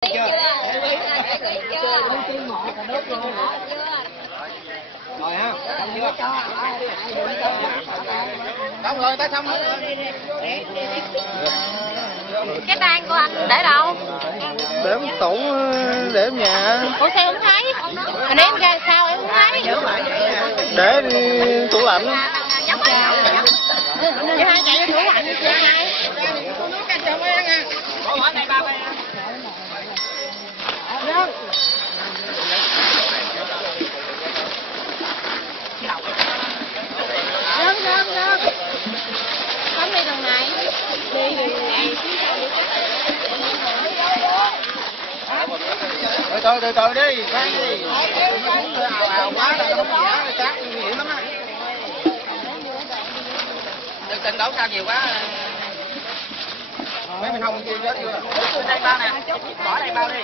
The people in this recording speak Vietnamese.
Rồi ha, chưa? Xong rồi, ta xong hết rồi. Cái đàn của anh để đâu? Để tủ, để ở nhà. Ủa sao không thấy? Anh em ra sao em không thấy? Để đi tủ lạnh. Vậy hai chạy vô tủ lạnh đi chơi hai. Rớt. Không đi đường này. Đi đường này. Từ từ đi, khoan đi. Ào quá là không giả rồi chắc nguy hiểm lắm á. Đừng tình đổ sao nhiều quá. Mấy mình không kia chết chưa? Đây bao nè, bỏ đây bao đi.